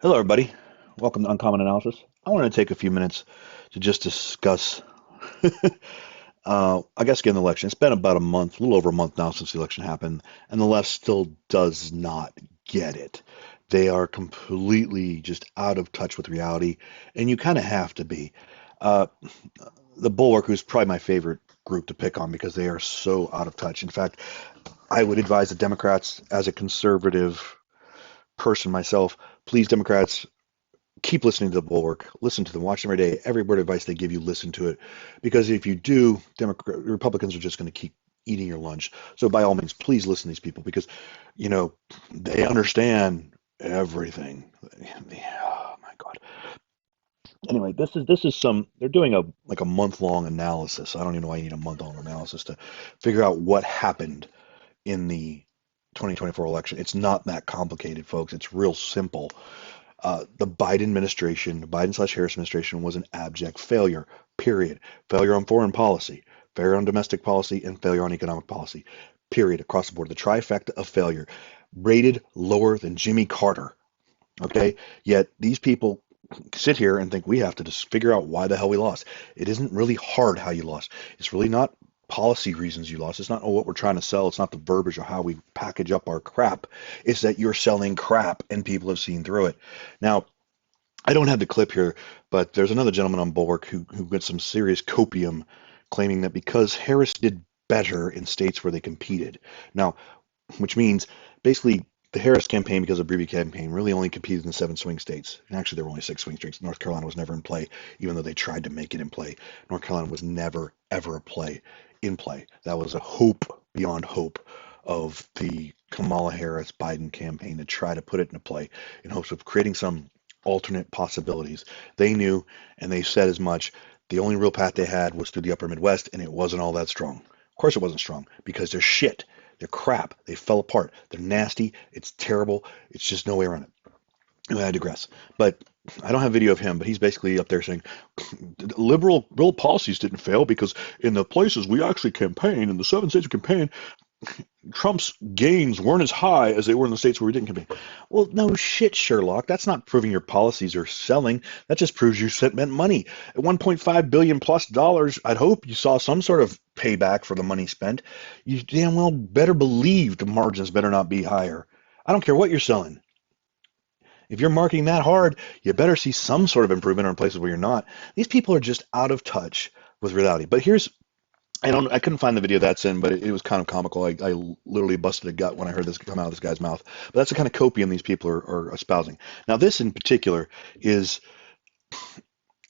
Hello, everybody. Welcome to Uncommon Analysis. I want to take a few minutes to just discuss, I guess, again, the election. It's been about a month, a little over a month now since the election happened, and the left still does not get it. They are completely just out of touch with reality, and you kind of have to be. Uh, the Bulwark, who's probably my favorite group to pick on because they are so out of touch. In fact, I would advise the Democrats, as a conservative person myself, please, Democrats, keep listening to the Bulwark. Listen to them. Watch them every day. Every word of advice they give you, listen to it. Because if you do, Republicans are just going to keep eating your lunch. So by all means, please listen to these people because, you know, they understand everything. Oh my God. Anyway, this is some. They're doing a month-long analysis. I don't even know why you need a month-long analysis to figure out what happened in the 2024 election. It's not that complicated, folks. It's real simple. The Biden administration, the Biden/Harris administration, was an abject failure, period. Failure on foreign policy, failure on domestic policy, and failure on economic policy, period, across the board. The trifecta of failure, rated lower than Jimmy Carter. Okay? Yet these people sit here and think we have to just figure out why the hell we lost. It isn't really hard how you lost. It's really not policy reasons you lost. It's not what we're trying to sell. It's not the verbiage or how we package up our crap. It's that you're selling crap and people have seen through it. Now, I don't have the clip here, but there's another gentleman on Bulwark who got some serious copium claiming that because Harris did better in states where they competed. Now, which means basically the Harris campaign, because of Breby campaign, really only competed in 7 swing states. And actually, there were only 6 swing states. North Carolina was never in play, even though they tried to make it in play. North Carolina was never, ever in play. That was a hope beyond hope of the Kamala Harris Biden campaign to try to put it into play in hopes of creating some alternate possibilities. They knew, and they said as much. The only real path they had was through the upper Midwest, and it wasn't all that strong. Of course, it wasn't strong because they're shit. They're crap. They fell apart. They're nasty. It's terrible. It's just no way around it. Anyway, I digress. But I don't have video of him, but he's basically up there saying liberal policies didn't fail because in the places we actually campaigned, in the 7 states we campaigned, Trump's gains weren't as high as they were in the states where we didn't campaign. Well, no shit, Sherlock. That's not proving your policies are selling. That just proves you spent money. At 1.5 billion plus dollars, I'd hope you saw some sort of payback for the money spent. You damn well better believe the margins better not be higher. I don't care what you're selling. If you're marketing that hard, you better see some sort of improvement in places where you're not. These people are just out of touch with reality. But here's I couldn't find the video that's in, but it was kind of comical. I literally busted a gut when I heard this come out of this guy's mouth. But that's the kind of copium these people are espousing. Now, this in particular is,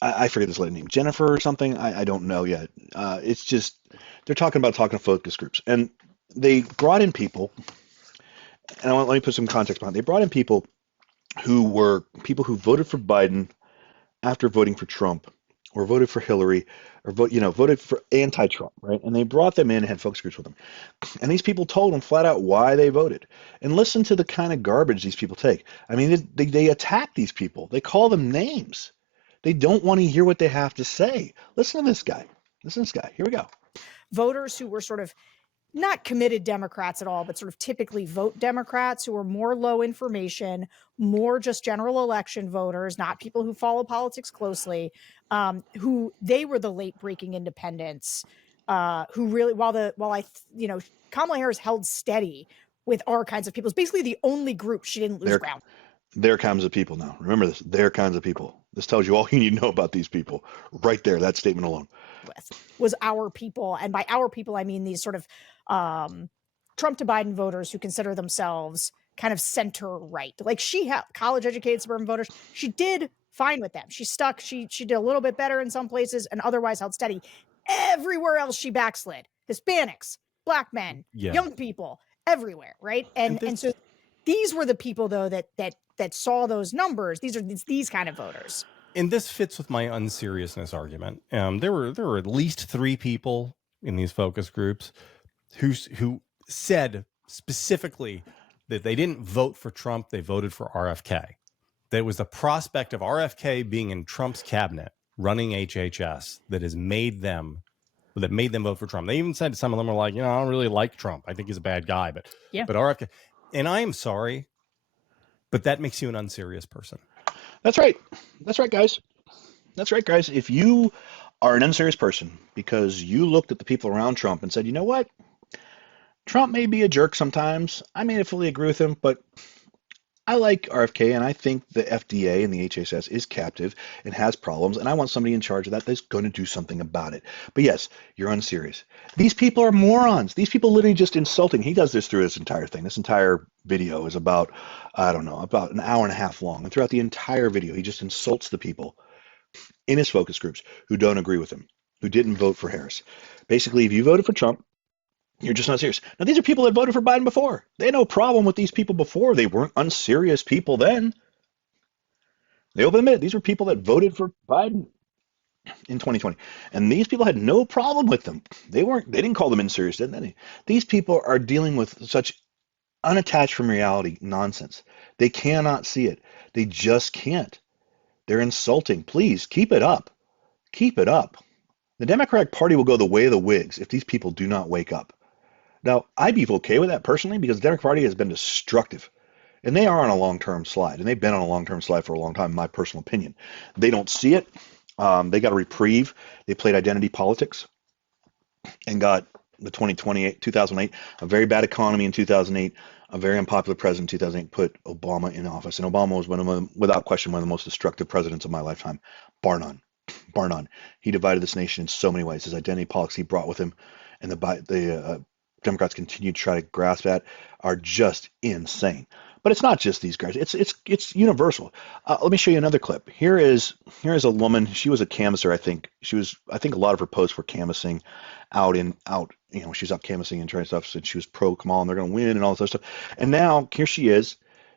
I forget this lady's name, Jennifer or something. I don't know yet. It's just, they're talking to focus groups. And they brought in people, and let me put some context behind it. They brought in people who were people who voted for Biden after voting for Trump or voted for Hillary or voted for anti-Trump, right? And they brought them in and had focus groups with them. And these people told them flat out why they voted. And listen to the kind of garbage these people take. I mean, they attack these people. They call them names. They don't want to hear what they have to say. Listen to this guy. Listen to this guy. Here we go. Voters who were sort of not committed Democrats at all, but sort of typically vote Democrats who are more low information, more just general election voters, not people who follow politics closely, who they were the late breaking independents, who really, Kamala Harris held steady with our kinds of people. It's basically the only group she didn't lose They're, ground they're kinds of people now. Remember this. They're kinds of people. This tells you all you need to know about these people. Right there, that statement alone. with was our people. And by our people, I mean these sort of Trump to Biden voters who consider themselves kind of center right. Like she had college educated suburban voters. She did fine with them. She stuck. She did a little bit better in some places and otherwise held steady. Everywhere else she backslid. Hispanics, black men, young people, everywhere, right? And so these were the people though that saw those numbers. These are these kind of voters. And this fits with my unseriousness argument. There were at least 3 people in these focus groups who said specifically that they didn't vote for Trump, they voted for RFK. That was the prospect of RFK being in Trump's cabinet running HHS that made them vote for Trump. They even said some of them were like, I don't really like Trump. I think he's a bad guy, but RFK. And I am sorry, but that makes you an unserious person. That's right. That's right, guys. That's right, guys. If you are an unserious person because you looked at the people around Trump and said, you know what? Trump may be a jerk sometimes. I may not fully agree with him, but I like RFK and I think the FDA and the HHS is captive and has problems, and I want somebody in charge of that that's going to do something about it. But yes, you're unserious. These people are morons. These people literally just insulting. He does this through his entire thing. This entire video is about, I don't know, about an hour and a half long. And throughout the entire video, he just insults the people in his focus groups who don't agree with him, who didn't vote for Harris. Basically, if you voted for Trump, you're just not serious. Now, these are people that voted for Biden before. They had no problem with these people before. They weren't unserious people then. They openly admit these were people that voted for Biden in 2020. And these people had no problem with them. They didn't call them inserious, didn't they? These people are dealing with such unattached from reality nonsense. They cannot see it. They just can't. They're insulting. Please keep it up. Keep it up. The Democratic Party will go the way of the Whigs if these people do not wake up. Now, I'd be okay with that personally because the Democratic Party has been destructive. And they are on a long-term slide, and they've been on a long-term slide for a long time, in my personal opinion. They don't see it. They got a reprieve. They played identity politics and got the 2008, a very bad economy in 2008, a very unpopular president in 2008, put Obama in office. And Obama was without question, one of the most destructive presidents of my lifetime, bar none. Bar none. He divided this nation in so many ways. His identity politics he brought with him, and the Democrats continue to try to grasp at, are just insane. But it's not just these guys. It's universal. Let me show you another clip. Here is a woman. She was a canvasser. I think a lot of her posts were canvassing out. She's out canvassing and trying stuff. And she was pro Kamala and they're going to win and all this other stuff. And now here she is.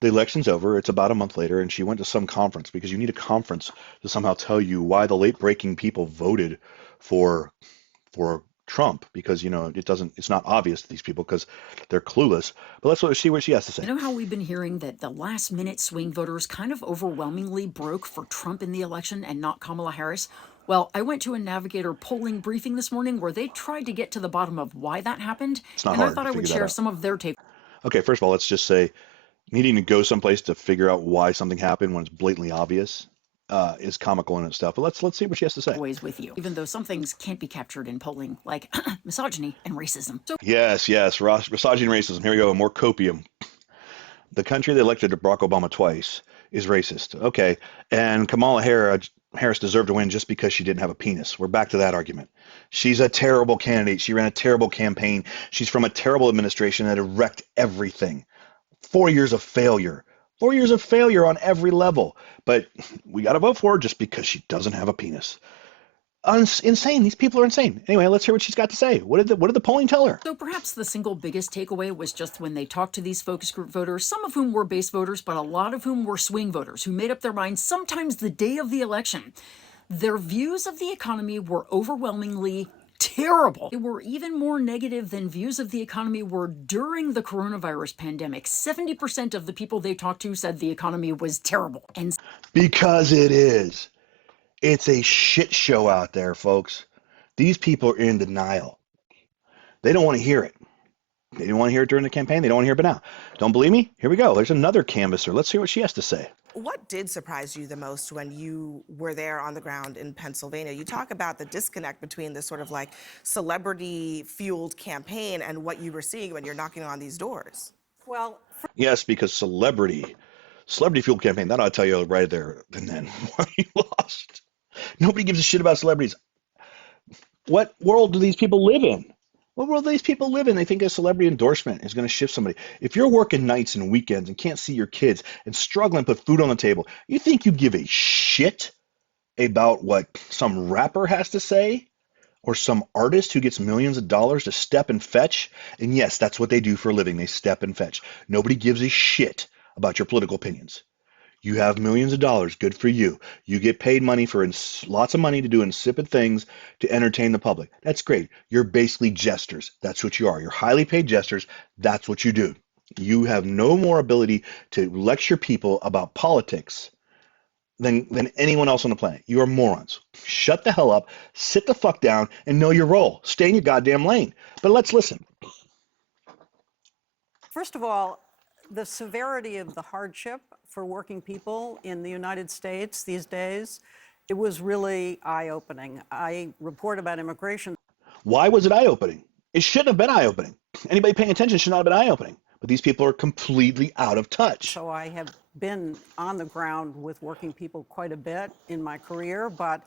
The election's over. It's about a month later, and she went to some conference because you need a conference to somehow tell you why the late-breaking people voted for Trump, because it's not obvious to these people because they're clueless. But let's see what she has to say. You know how we've been hearing that the last minute swing voters kind of overwhelmingly broke for Trump in the election and not Kamala Harris? Well, I went to a Navigator polling briefing this morning where they tried to get to the bottom of why that happened, It's not and I hard thought to I would figure that share out. some of their takeaways. Okay, first of all, let's just say needing to go someplace to figure out why something happened when it's blatantly obvious is comical in itself. But let's see what she has to say. With you, even though some things can't be captured in polling, like misogyny and racism. So Yes, misogyny and racism. Here we go, more copium. The country that elected Barack Obama twice is racist. Okay, and Kamala Harris deserved to win just because she didn't have a penis. We're back to that argument. She's a terrible candidate. She ran a terrible campaign. She's from a terrible administration that had wrecked everything. 4 years of failure. 4 years of failure on every level. But we got to vote for her just because she doesn't have a penis. Insane. These people are insane. Anyway, let's hear what she's got to say. What did the polling tell her? So perhaps the single biggest takeaway was just when they talked to these focus group voters, some of whom were base voters, but a lot of whom were swing voters who made up their minds sometimes the day of the election. Their views of the economy were overwhelmingly terrible. They were even more negative than views of the economy were during the coronavirus pandemic. 70% of the people they talked to said the economy was terrible. And because it is. It's a shit show out there, folks. These people are in denial. They don't want to hear it. They didn't want to hear it during the campaign. They don't want to hear it now. Don't believe me? Here we go. There's another canvasser. Let's hear what she has to say. What did surprise you the most when you were there on the ground in Pennsylvania? You talk about the disconnect between this sort of like celebrity-fueled campaign and what you were seeing when you're knocking on these doors. Well, Yes, because celebrity fueled campaign, that ought to tell you right there and then why you lost. Nobody gives a shit about celebrities. What world do these people live in? What world do these people live in? They think a celebrity endorsement is going to shift somebody. If you're working nights and weekends and can't see your kids and struggling to put food on the table, you think you give a shit about what some rapper has to say or some artist who gets millions of dollars to step and fetch? And yes, that's what they do for a living. They step and fetch. Nobody gives a shit about your political opinions. You have millions of dollars. Good for you. You get paid money for lots of money to do insipid things to entertain the public. That's great. You're basically jesters. That's what you are. You're highly paid jesters. That's what you do. You have no more ability to lecture people about politics than anyone else on the planet. You are morons. Shut the hell up. Sit the fuck down and know your role. Stay in your goddamn lane. But let's listen. first of all, the severity of the hardship for working people in the United States these days, it was really eye-opening. I report about immigration. Why was it eye-opening? It shouldn't have been eye-opening. Anybody paying attention should not have been eye-opening. But these people are completely out of touch. So I have been on the ground with working people quite a bit in my career, but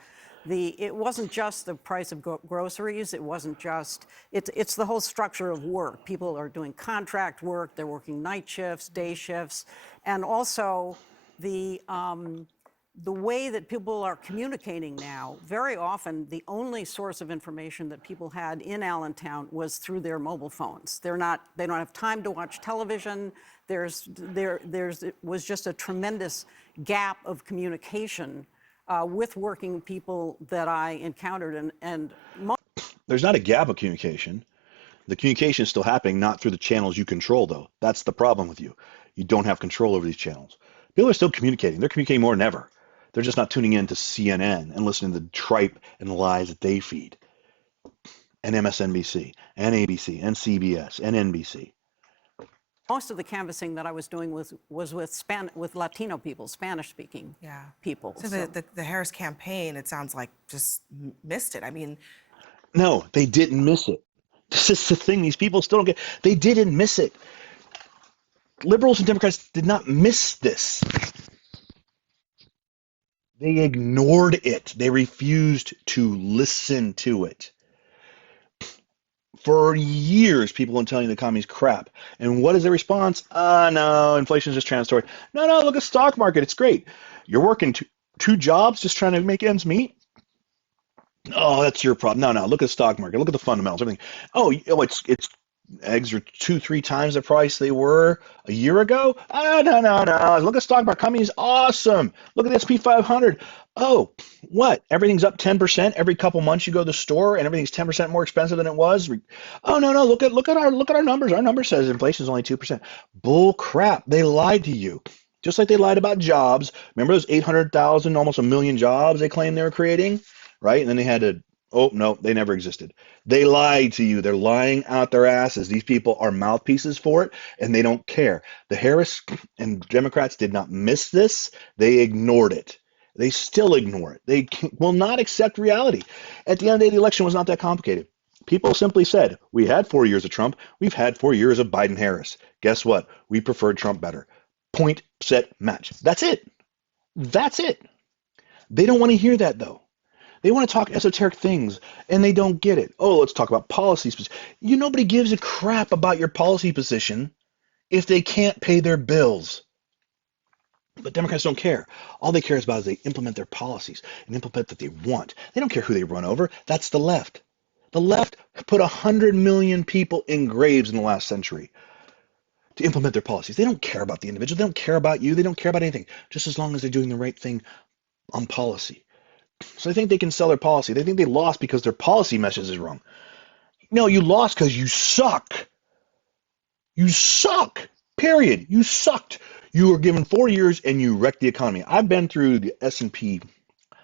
it wasn't just the price of groceries. It wasn't just, it's the whole structure of work. People are doing contract work, they're working night shifts, day shifts, and also the way that people are communicating now. Very often, the only source of information that people had in Allentown was through their mobile phones. They don't have time to watch television. It was just a tremendous gap of communication with working people that I encountered, and There's not a gap of communication. The communication is still happening, not through the channels you control, though. That's the problem with you. You don't have control over these channels. People are still communicating. They're communicating more than ever. They're just not tuning in to CNN and listening to the tripe and lies that they feed. And MSNBC, and ABC, and CBS, and NBC. most of the canvassing that I was doing was with Latino people, Spanish-speaking people. So the Harris campaign, it sounds like, just missed it. I mean, no, they didn't miss it. This is the thing. These people still don't get. They didn't miss it. Liberals and Democrats did not miss this. They ignored it. They refused to listen to it. For years, people have been telling you the economy's crap. And what is the response? No, inflation is just transitory. No, look at the stock market. It's great. You're working two jobs just trying to make ends meet? Oh, that's your problem. No, look at the stock market. Look at the fundamentals, everything. Oh, it's eggs are 2-3 times the price they were a year ago. No. Look at the stock market. Company's awesome. Look at the S&P 500. Oh, what? Everything's up 10% every couple months. You go to the store and everything's 10% more expensive than it was. Oh no, look at our numbers. Our number says inflation is only 2%. Bull crap. They lied to you. Just like they lied about jobs. Remember those 800,000, almost a million jobs they claimed they were creating, right? And then they had to. Oh no, they never existed. They lied to you. They're lying out their asses. These people are mouthpieces for it, and they don't care. The Harris and Democrats did not miss this. They ignored it. They still ignore it. They will not accept reality. At the end of the day, the election was not that complicated. People simply said, we had 4 years of Trump. We've had 4 years of Biden-Harris. Guess what? We preferred Trump better. Point, set, match. That's it. That's it. They don't want to hear that, though. They want to talk esoteric things, and they don't get it. Oh, let's talk about policies. Nobody gives a crap about your policy position if they can't pay their bills. But Democrats don't care. All they care about is they implement their policies and implement what they want. They don't care who they run over. That's the left. The left put 100 million people in graves in the last century to implement their policies. They don't care about the individual. They don't care about you. They don't care about anything, just as long as they're doing the right thing on policy. So they think they can sell their policy. They think they lost because their policy message is wrong. No, you lost because you suck. You suck. Period. You sucked. You were given 4 years and you wrecked the economy. I've been through the S&P.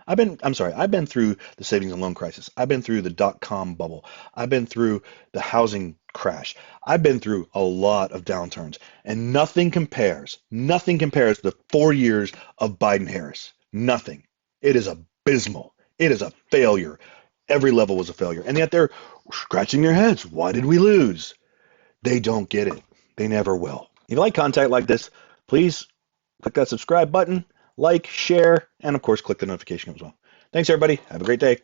I've been through the savings and loan crisis. I've been through the dot-com bubble. I've been through the housing crash. I've been through a lot of downturns, and nothing compares to the 4 years of Biden-Harris. Nothing. It is abysmal. It is a failure. Every level was a failure. And yet they're scratching their heads. Why did we lose? They don't get it. They never will. If you like content like this, please click that subscribe button, like, share, and of course, click the notification as well. Thanks, everybody. Have a great day.